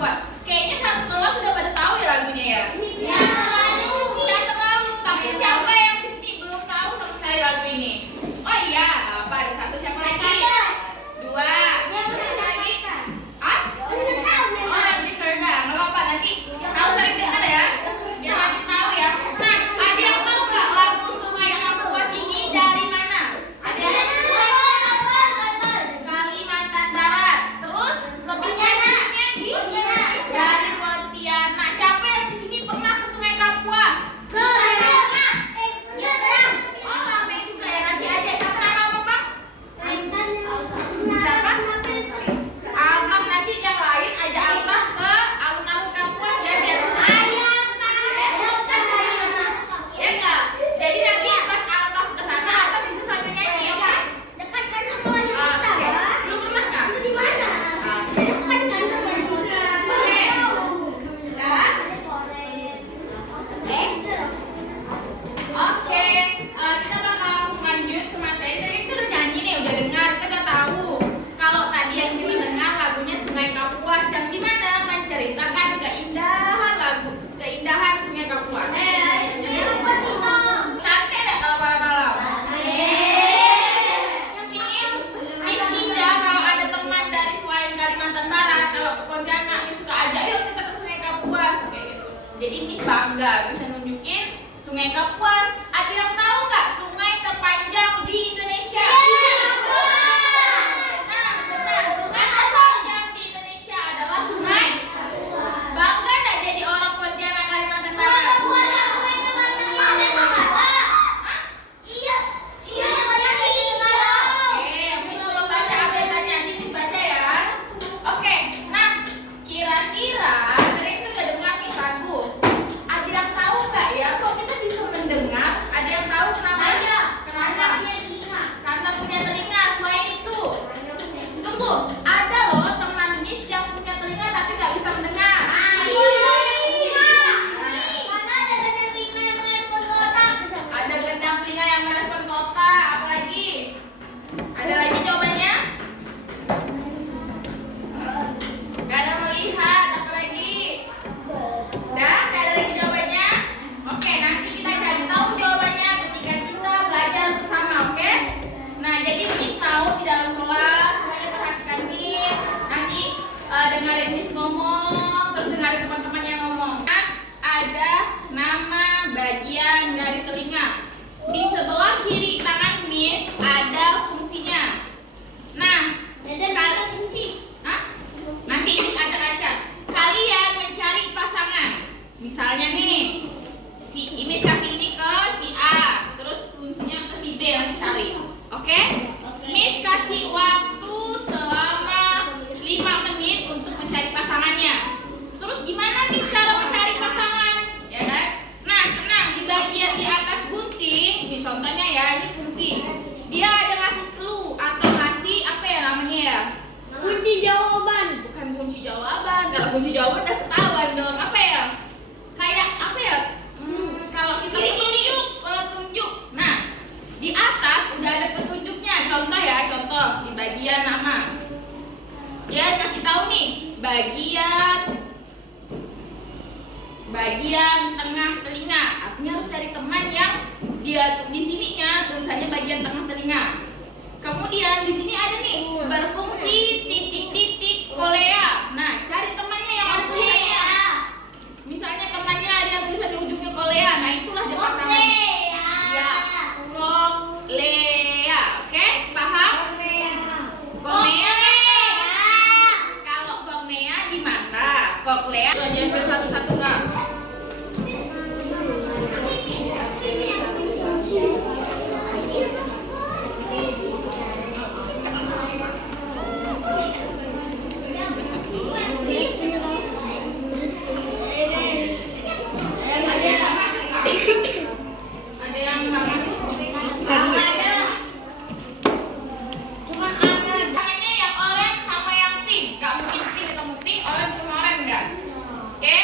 Kapuas. Kayaknya satu kelas sudah pada tahu ya lagunya ya. Sudah terlalu. Tapi siapa yang di sini belum tahu sama sekali lagu ini? Oh iya, apa ada satu siapa lagi? Dua. Satu lagi. Ah? Oh nanti Ferda. Nggak apa-apa nanti. Kau sering dengar ya. Biar nanti tahu ya. Nah, ada yang tahu nggak lagu Sungai Kapuas ini dari mana? Ada yang Kalimantan Barat. Terus lebih spesifiknya dari Pontianak. Siapa yang di sini pernah ke Sungai Kapuas? Oh, ramai juga ya. Nanti ada siapa nama apa, Pak? Siapa? Almah. Nanti yang lain aja Almah ke alun-alun Kapuas ya biar ya enggak? Jadi nanti pas Almah ke sana Almah bisa sambil nyanyi, oke? Belum pernah nggak? Oke. Oke, kita bakal langsung lanjut ke materi. Tadi kita udah nyanyi nih, udah dengar, kita udah tahu. Kalau tadi yang kita dengar lagunya Sungai Kapuas, yang dimana menceritakan keindahan lagu, keindahan Sungai Kapuas. Cantik nggak kalau malam-malam? Miss Indah, kalau ada teman dari selain Kalimantan Barat, kalau ke Pontianak, Miss suka ajak, yuk kita ke Sungai Kapuas, kayak gitu. Jadi Miss bangga bisa nunjukin Sungai Kapuas. Ada yang tahu nggak sungai terpanjang di Indonesia? Nah, benar. Sungai terpanjang di Indonesia adalah Sungai. Bangga nggak jadi orang Pontianak Kalimantan Barat? Oke, Miss belum baca update-nya, nanti Miss baca ya. Oke, nah kira-kira tadi kita udah dengar nih lagu. Ada yang tahu nggak ya? Kok kita bisa mendengar? Ada yang tahu kenapa? Kenapa? Karena punya telinga. Selain itu, tunggu, ada loh teman Miss yang punya telinga tapi nggak bisa mendengar. Ada gendang telinga yang merespon ke otak. Apalagi? Ada lagi jawabannya? Gak ada melihat. Apa lagi? Dah, gak ada lagi jawabannya? Oke, nanti kita cari tahu jawabannya ketika kita belajar bersama, oke? Nah, jadi Miss mau di dalam kelas semuanya perhatikan Miss. Nanti dengerin Miss ngomong, terus dengerin teman-teman yang ngomong. Kan ada nama bagian dari telinga. Di sebelah kiri tangan Miss ada fungsinya. Nah, Hah? Nanti acak-acak. Kalian mencari pasangan. Misalnya nih, si Miss kasih ini ke si A, terus fungsinya ke si B nanti cari. Oke? Miss kasih waktu selama 5 menit untuk mencari pasangannya. Terus gimana Miss cara mencari pasangan? Ya kan? Nah, tenang, di bagian di atas gunting, ini contohnya ya, ini fungsi. Dia ada ngasih clue atau ngasih apa ya namanya ya? Kunci jawaban. Bukan kunci jawaban. Kalau kunci jawaban udah ketahuan dong. Apa ya? Kayak apa ya? Kalau kita petunjuk. Nah, di atas udah ada petunjuknya. Contoh ya, contoh di bagian nama. Dia kasih tahu nih, bagian tengah telinga. Artinya harus cari teman yang dia di sininya tulisannya bagian tengah telinga. Kemudian di sini ada nih berfungsi titik-titik Korea. Nah, cari temannya yang ada tulisannya. Misalnya temannya ada yang tulisan di ujungnya Korea. Nah, itulah dia pasangan. Ya, Korea. Oke, paham? Korea. Kalau Korea di mana? Korea itu aja yang satu-satu enggak? Ada yang nggak masuk? Tangannya yang orange sama yang pink. Gak mungkin pink ketemu pink, orange ketemu orange enggak? Oke?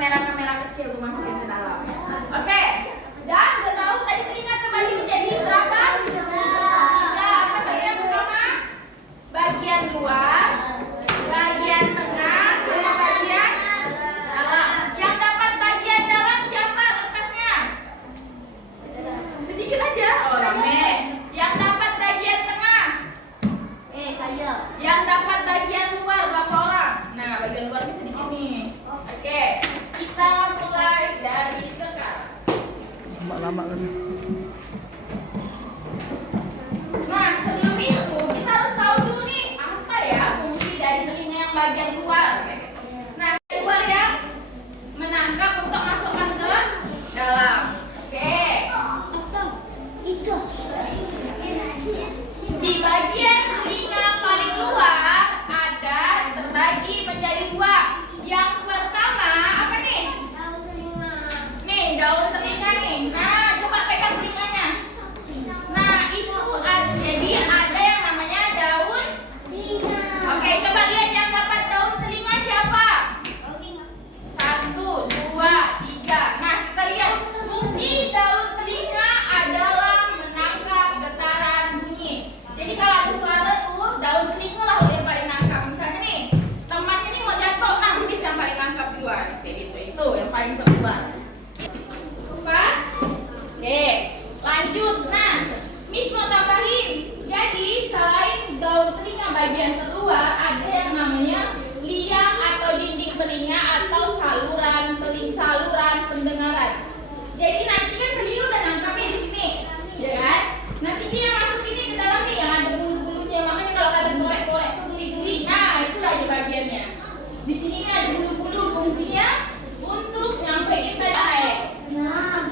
kamera-kamera kecil tuh masukin ke dalam. Oke. Dan udah tahu tadi telinga terbagi menjadi berapa? Tiga. Apa saja yang pertama? Bagian luar, bagian tengah, sama bagian dalam. Yang dapat bagian dalam siapa kertasnya? Sedikit aja. Oh, rame. Yang dapat bagian tengah? Saya. Yang dapat bagian luar berapa orang? Nah, bagian luar ini sedikit nih. Oke, kita mulai dari sekarang. Lama kan. Nah, sebelum itu kita harus tahu dulu nih apa ya fungsi dari telinga yang bagian luar. Nah, bagian luar ya menangkap untuk masukkan ke dalam. Oke. Itu. Di bagian telinga paling luar ada terbagi menjadi dua. Yang pertama apa nih? Nih, daun telinga nih. Nah, coba pegang telinganya. Nah, itu jadi ada yang namanya daun. Oke, coba lihat yang dapat daun telinga siapa? 1, 2, 3. Nah, kita lihat fungsi daun telinga adalah menangkap getaran bunyi. Jadi kalau ada suara tuh, daun telinga lah yang paling nangkap. Misalnya nih, temannya nih mau jatuh, nah Miss yang paling nangkap duluan. Kayak gitu, itu yang paling terluar. Pas? Oke, lanjut. Nah, Miss mau tambahin. Jadi selain daun telinga bagian terluar, ada yang namanya liang atau dinding telinga atau saluran pendengaran. Jadi nanti kan telinga udah nangkapnya di sini, ya kan? Nanti dia masukin ini ke dalam nih yang ada bulu-bulunya. Makanya kalau kata korek-korek itu geli-geli, nah itulah aja bagiannya. Di sini nih ada bulu-bulu, fungsinya untuk nyampein tadi. Nah,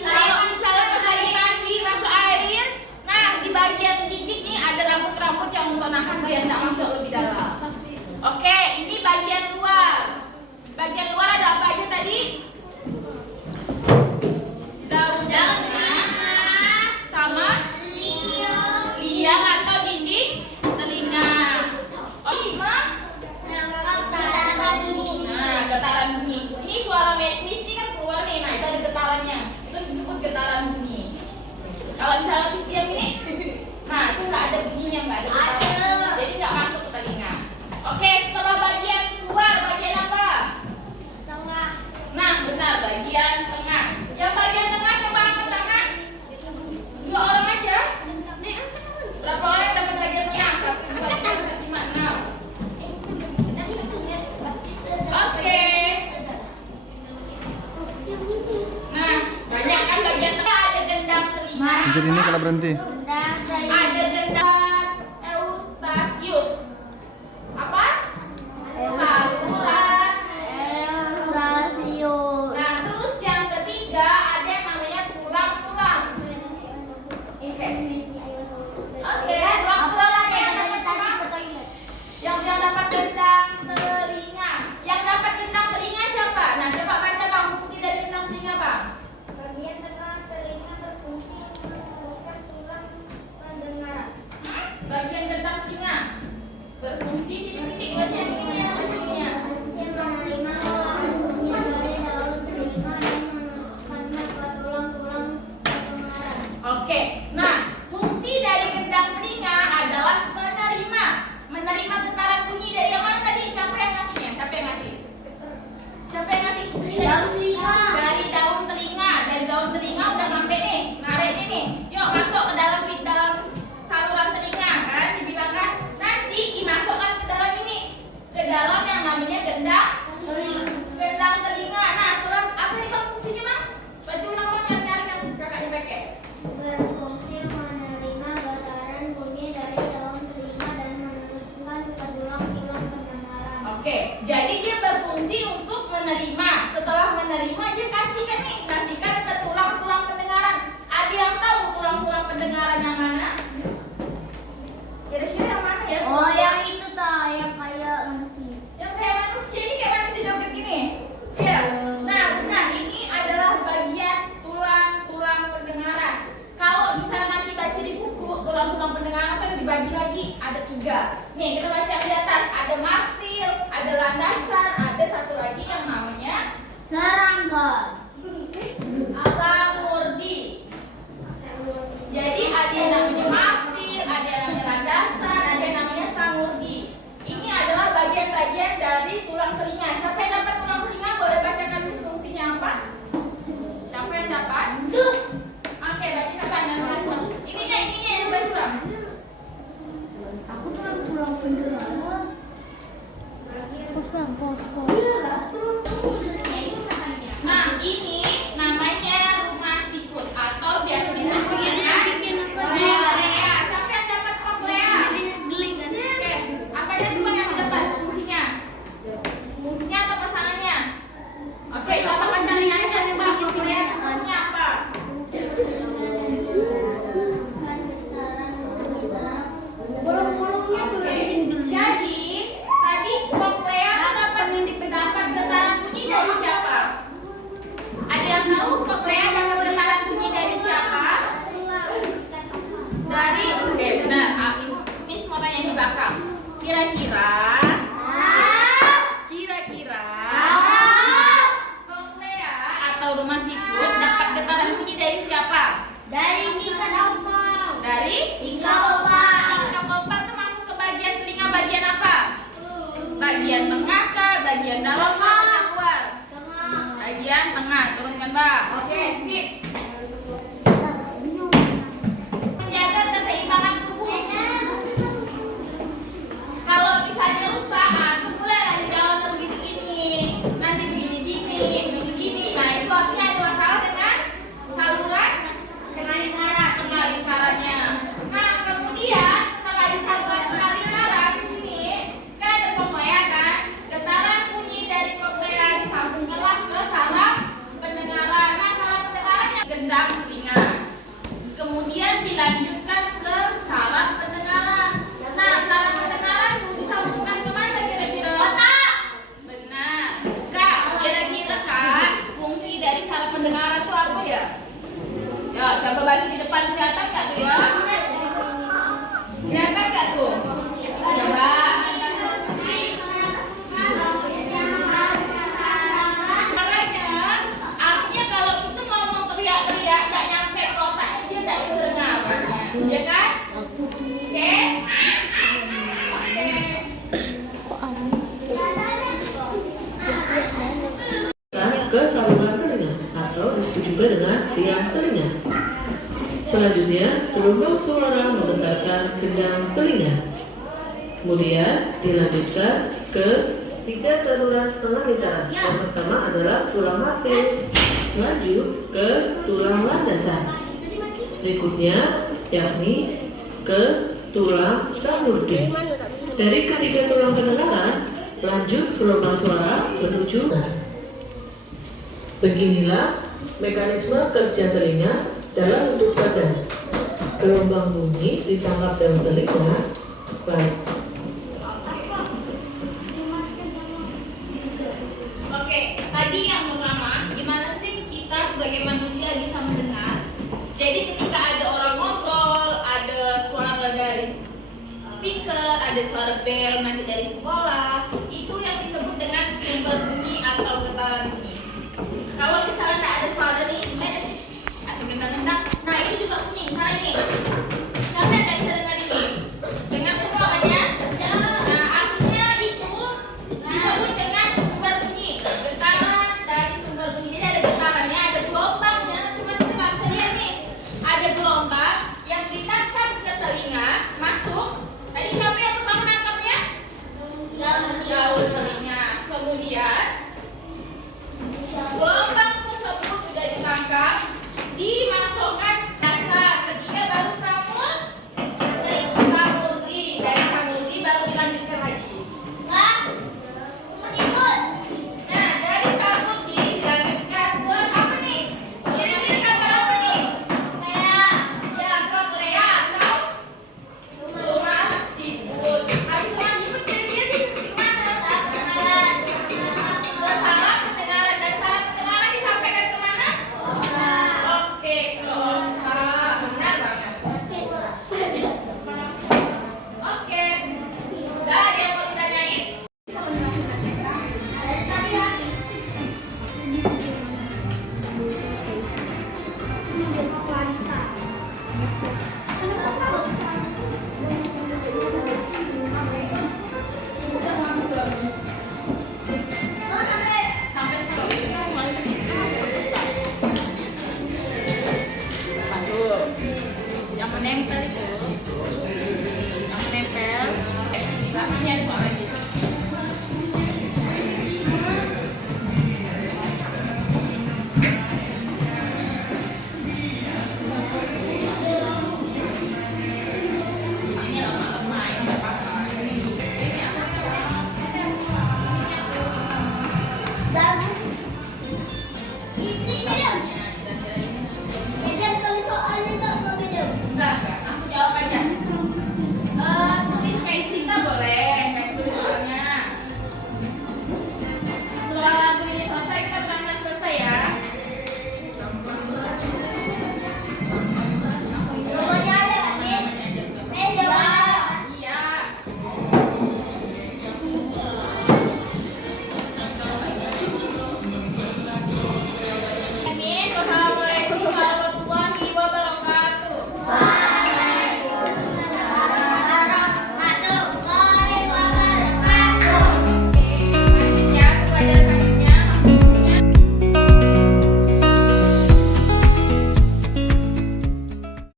kalau misalnya pas lagi mandi masuk air, nah di bagian dinding nih ada rambut-rambut yang untuk nahan biar tak masuk lebih dalam. Oke, ini bagian luar. Bagian luar ada apa aja tadi? Daun telinga sama liang atau dinding telinga. Oh, gimana? Nah, getaran bunyi. Ini suara Miss ini kan keluar nih. Nah, itu ada getarannya. Itu disebut getaran bunyi. Kalau misalnya Miss diam ini, nah itu nggak ada bunyinya, nggak ada getaran. Jadi nggak masuk ke telinga. Oke, setelah bagian luar, bagian apa? Nah, benar, bagian tengah. Yang bagian tengah coba angkat tangan. 2 orang aja. Berapa orang yang dapat bagian tengah? 1, 2, 3, 4, 5, 6. Oke. Nah, banyak kan bagian tengah ada gendang telinga. Jadi ini kalau berhenti. Ada gendang Eustachius. Apa? Saluran. Nah, terus yang ketiga ada yang namanya tulang-tulang. Oke, tulang-tulang apa yang dapat apa? Yang dapat gendang telinga. Yang dapat gendang telinga siapa? Nah, coba baca Bang, fungsi dari gendang telinga Bang. Bagian tengah telinga berfungsi menurunkan tulang pendengaran. Bagian gendang telinga berfungsi di titik baca yang ini ya bacanya. Fungsi menerima olahan bunyi dari daun telinga dan meneruskannya ke tulang-tulang pendengaran. Oke, nah fungsi dari gendang telinga adalah menerima getaran bunyi dari yang mana tadi? Siapa yang ngasihnya? Siapa yang ngasih? Siapa yang ngasih bunyi Daun telinga. dari daun telinga? Dan daun telinga udah sampai nih, narik ini nih. Yuk masuk ke dalam saluran telinga kan? Dibilang kan nanti dimasukkan ke dalam ini, ke dalam yang namanya gendang telinga. Nah, setelah apa nih Bang fungsinya Bang? Baca ulang yang kakaknya pakai. Berfungsi menerima getaran bunyi dari daun telinga dan meneruskan ke tulang-tulang pendengaran. Oke, jadi dia berfungsi untuk menerima. Setelah menerima dia kasihkan ke tulang-tulang pendengaran. Ada yang tahu tulang-tulang pendengaran yang mana? Kira-kira yang mana ya? Oh, yang itu tuh, yang kayak manusia. Yang kayak manusia ini kayak manusia joget gini. Iya. Nah, benar. Ini adalah bagian tulang-tulang pendengaran. Kalau misalnya nanti baca di buku, tulang-tulang pendengaran kan dibagi lagi ada 3. Nih, kita baca di atas. Ada martil, ada landasan, ada satu lagi yang tulang telinga. Siapa yang dapat tulang telinga boleh bacakan fungsinya apa? Siapa yang dapat? Tuh. Oke, bacakan banyak. Ininya yang baca. Aku tulang pendengaran. Pos bang, pos. Nah, ini namanya rumah sikut atau biasa disebut dengan koklea. Siapa yang dapat koklea? Oke, apa aja tuh Bang yang didapat fungsinya? Fungsinya atau pasangannya? Oke, contoh pacarnya aja nih Bang. Koklea fungsinya apa? Oke, jadi tadi koklea dapat getaran bunyi dari siapa? Ada yang tahu koklea dapat getaran bunyi dari siapa? Dari, oke benar. Miss mau tanya di belakang. Kira-kira koklea atau rumah sikut dapat getaran bunyi dari siapa? Dari tingkat apa? Dari Tingkat apa? tingkat opa tuh masuk ke bagian telinga bagian apa? Bagian tengah kah? Bagian dalam kah? Bagian luar? Bagian tengah. Turunkan Bang. Oke, sip. Menjaga keseimbangan tubuh. Kalau misalnya rusak, tuh mulai di jalan begini-gini, nanti begini-gini. Nah, itu artinya ada masalah dengan saluran setengah lingkarannya. Nah, kemudian setelah disaluran setengah lingkaran di sini kan ada koklea kan? Getaran bunyi dari koklea disambungkanlah ke saraf pendengaran. Nah, saraf pendengarannya gendang telinga. Kemudian dilanjutkan ke saraf pendengaran. Nah, saraf pendengaran itu disambungkan kemana kira-kira? Otak. Benar. Kak, kira-kira Kak, fungsi dari saraf pendengaran itu apa ya? Ya, coba bagi di depan kelihatan nggak tuh ya? Kelihatan nggak tuh? Coba. Makanya, artinya kalau kita ngomong teriak-teriak nggak nyampe ke otaknya dia nggak bisa dengar, ya kan? Oke? Ke saluran telinga atau disebut juga dengan liang telinga. Selanjutnya, gelombang suara menggetarkan gendang telinga. Kemudian dilanjutkan ke 3 saluran setengah lingkaran. Yang pertama adalah tulang mati, lanjut ke tulang landasan. Berikutnya yakni ke tulang samurdi. Dari ketiga tulang pendengaran, lanjut gelombang suara menuju. Beginilah mekanisme kerja telinga dalam bentuk badan. Gelombang bunyi ditangkap dalam telinga. Oke, tadi yang pertama, gimana sih kita sebagai manusia bisa mendengar? Jadi ketika ada orang ngobrol, ada suara dari speaker, ada suara bel nanti dari sekolah, itu yang disebut dengan sumber bunyi atau getaran bunyi. Kalau misalnya nggak ada suara nih, atau gendang-gendang, nah itu juga bunyi. Misalnya ini, siapa yang nggak bisa dengar ini? Dengar semua kan ya? Nah artinya itu disebut dengan